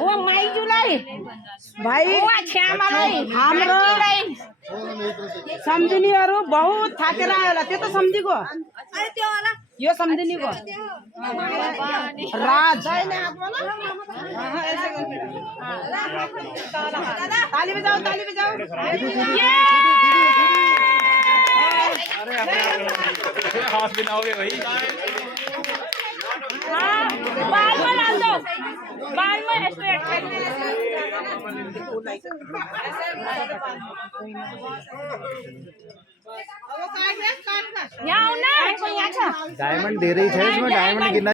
वो माई जुलाई भाई वो छ्यामा लाई हाम्रो सम्झिनीहरु बहुत थाकेर आयो त्यो त सम्झिको यो सम्झिनीको राज ताली बजाओ हाथ बनाओगे भाई बाल में डाल दो बाल में स्ट्रेट यहाँ ना डायमंड दे रही है इसमें डायमंड गिरना